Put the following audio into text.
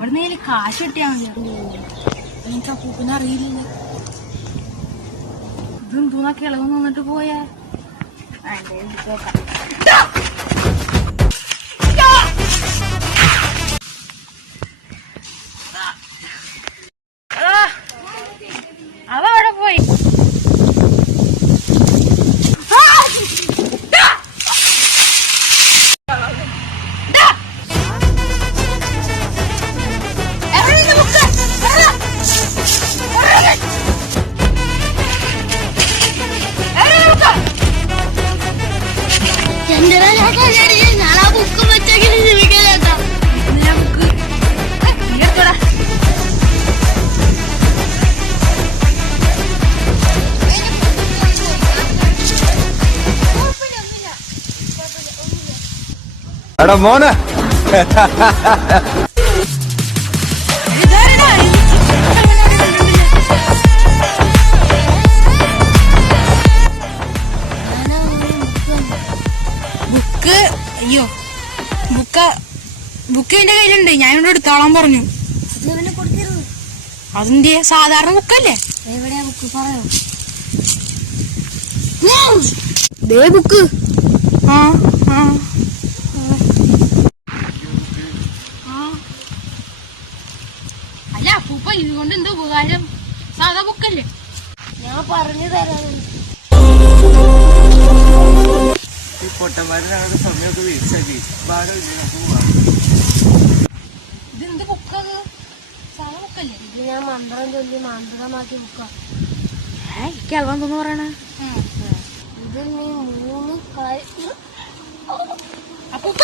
എവിടുന്നേലും കാശ് കിട്ടിയാ മതി. എനിക്ക് അപ്പൂപ്പനെ അറിയില്ല. ഇതെന്തൂന്നൊക്കെ ഇളവ് നിന്നിട്ട് പോയാ അതവിടെ പോയി. എടാ മോനെ ബുക്ക് അയ്യോ ബുക്ക് എന്റെ കയ്യിലുണ്ട്. ഞാൻ ഇവിടെ എടുത്തോളാൻ പറഞ്ഞു. അതെന്തിയ സാധാരണ ബുക്കല്ലേ? എവിടെയാ ബുക്ക് പറയോ? ദേ ബുക്ക്. ആ ആ അല്ല അപ്പൂപ്പ ഇതുകൊണ്ട് എന്താ ഉപകാരം? സാധാ ബുക്കല്ലേ? ഞാൻ പറഞ്ഞു തരാം. ഈ പൊട്ടന്മാരുടെ സമയമൊക്കെ വീഴ്ചാക്കി ഇതെന്ത് ബുക്കത്? സാധാ ബുക്കല്ലേ? ഇത് ഞാൻ മന്ത്രം ചൊല്ലി മാന്ത്രമാക്കി ബുക്കാ. എനിക്ക് അൽവാൻ തോന്നു പറയണ. ഇതിൽ നീ 3 കാര്യം അപ്പൂപ്പ